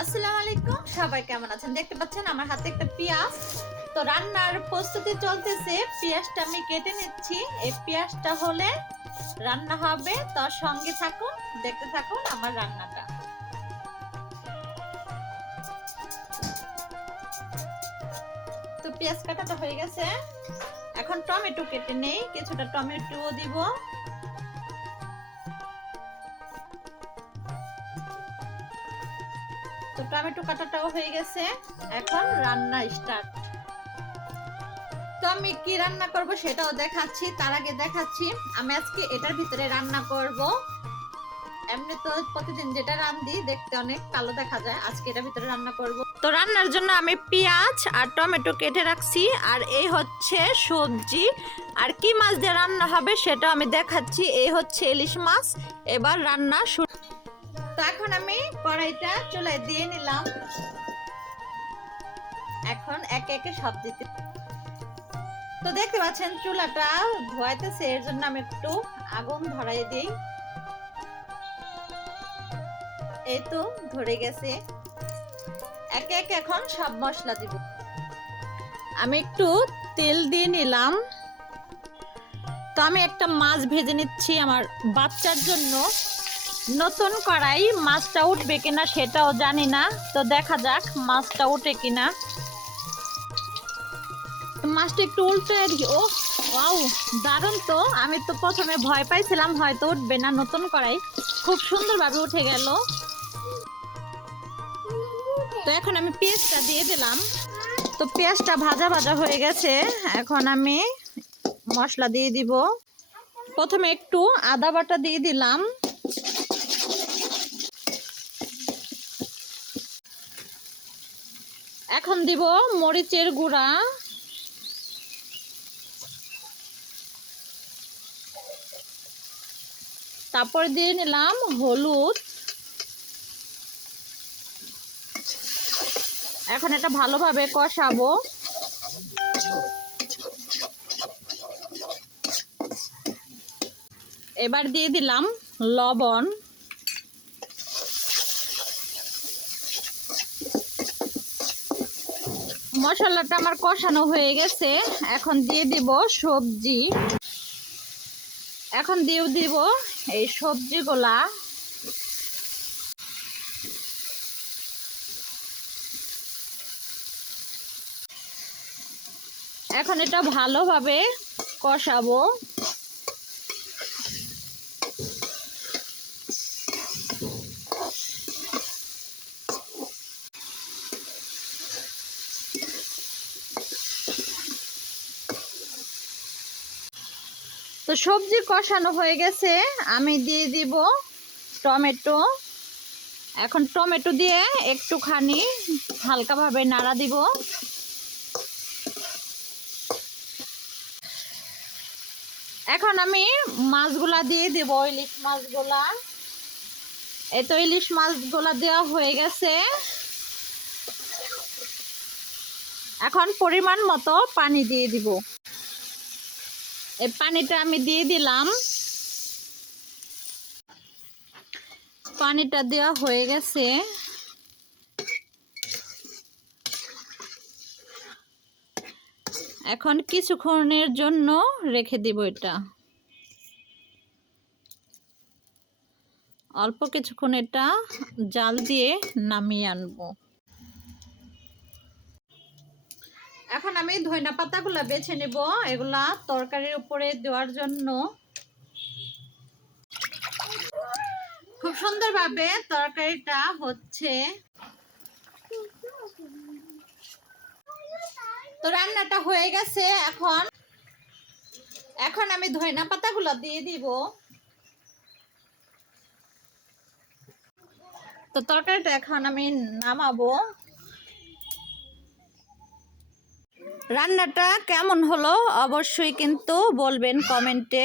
আসসালামু আলাইকুম, সবাই কেমন আছেন? দেখতে পাচ্ছেন আমার হাতে একটা পেঁয়াজ। তো রান্নার প্রস্তুতি চলতেছে। পেঁয়াজটা আমি কেটে নিচ্ছি। এই পেঁয়াজটা হলে রান্না হবে, তো সঙ্গে থাকুন, দেখতে থাকুন আমার রান্নাটা। তো পেঁয়াজ কাটাটা হয়ে গেছে। এখন টমেটো কেটে নেই, কিছুটা টমেটো দিব। তো টমেটো কাটাটাও হয়ে গেছে, এখন রান্না স্টার্ট। তো আমি কি রান্না করব সেটাও দেখাচ্ছি। তার আগে দেখাচ্ছি আমি আজকে এটার ভিতরে রান্না করব। এমনি তো প্রতিদিন যেটা রান্ধি দেখতে অনেক কালো দেখা যায়, আজকে এটার ভিতরে রান্না করব। তো রান্নার জন্য আমি পেঁয়াজ আর টমেটো কেটে রাখছি, আর এই হচ্ছে সবজি। আর কি মাছ দিয়ে রান্না হবে সেটা আমি দেখাচ্ছি। এই হচ্ছে ইলিশ মাছ। এবার রান্না শুরু। তো এখন আমি কড়াইটা চুলায় দিয়ে নিলাম। এখন একে একে সব দিতে। তো দেখতে পাচ্ছেন চুলাটা ধোয়াইতেছে, এর জন্য আমি একটু আগুন ধরাই দিই। এই তো ধরে গেছে। একে একে এখন সব মশলা দিব। আমি একটু তেল দিয়ে নিলাম। তো আমি একটা মাছ ভেজে নিচ্ছি আমার বাচ্চার জন্য। নতুন কড়াই, মাছটা উঠবে কিনা সেটাও জানি না, তো দেখা যাক মাছটা উঠে কিনা। মাছটা একটু উল্টে দিই। ও ওয়াও, দারুণ! তো আমি তো প্রথমে ভয় পাইছিলাম হয়তো উঠবে না, নতুন কড়াই খুব সুন্দরভাবে উঠে গেল। তো এখন আমি পেঁয়াজটা দিয়ে দিলাম। তো পেঁয়াজটা ভাজা ভাজা হয়ে গেছে, এখন আমি মশলা দিয়ে দিব। প্রথমে একটু আদা বাটা দিয়ে দিলাম। এখন দিব মরিচের গুঁড়া। তারপর দিয়ে নিলাম হলুদ। এখন এটা ভালোভাবে কষাবো। এবার দিয়ে দিলাম লবণ। মশলাটা আমার কষানো হয়ে গেছে, এখন দিয়ে দিব সবজি। এখন দিয়ে দিব এই সবজিগুলা। এখন এটা ভালোভাবে কষাবো। তো সবজি কষানো হয়ে গেছে, আমি দিয়ে দিব টমেটো। এখন টমেটো দিয়ে একটুখানি হালকাভাবে নাড়া দিব। এখন আমি মাছগুলা দিয়ে দিব, ইলিশ মাছগুলা। এই তো ইলিশ মাছগুলা দেওয়া হয়ে গেছে। এখন পরিমাণ মতো পানি দিয়ে দিব। এই পানিটা আমি দিয়ে দিলাম। পানিটা দেওয়া হয়ে গেছে। এখন কিছুক্ষণের জন্য রেখে দিব এটা। অল্প কিছুক্ষণ এটা জাল দিয়ে নামিয়ে আনবো। এখন আমি ধনিয়া পাতাগুলো বেছে নেব, এগুলা তরকারির উপরে দেওয়ার জন্য। খুব সুন্দরভাবে তরকারিটা হচ্ছে। তো রান্নাটা হয়ে গেছে। এখন আমি ধনিয়া পাতাগুলো দিয়ে দিব। তো তরকারিটা এখন আমি নামাবো। রান্নাটা কেমন হলো অবশ্যই কিন্তু বলবেন কমেন্টে।